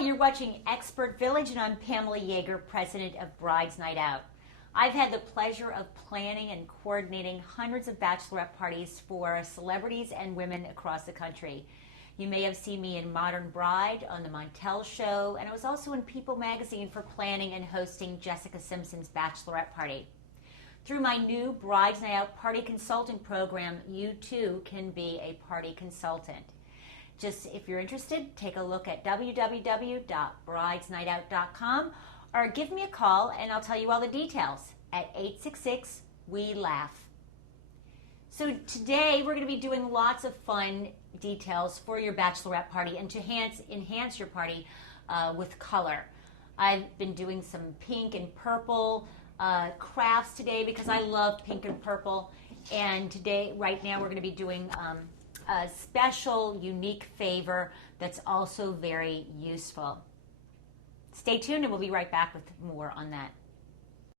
you're watching Expert Village, and I'm Pamela Yeager, president of Brides Night Out. I've had the pleasure of planning and coordinating hundreds of bachelorette parties for celebrities and women across the country. You may have seen me in Modern Bride, on The Montel Show, and I was also in People magazine for planning and hosting Jessica Simpson's Bachelorette Party. Through my new Brides Night Out Party Consulting program, you too can be a party consultant. Just if you're interested, take a look at www.bridesnightout.com or give me a call and I'll tell you all the details at 866-WE-LAUGH. So today we're going to be doing lots of fun details for your bachelorette party and to enhance your party with color. I've been doing some pink and purple crafts today because I love pink and purple. And today, right now, we're going to be doing a special, unique favor that's also very useful. Stay tuned and we'll be right back with more on that.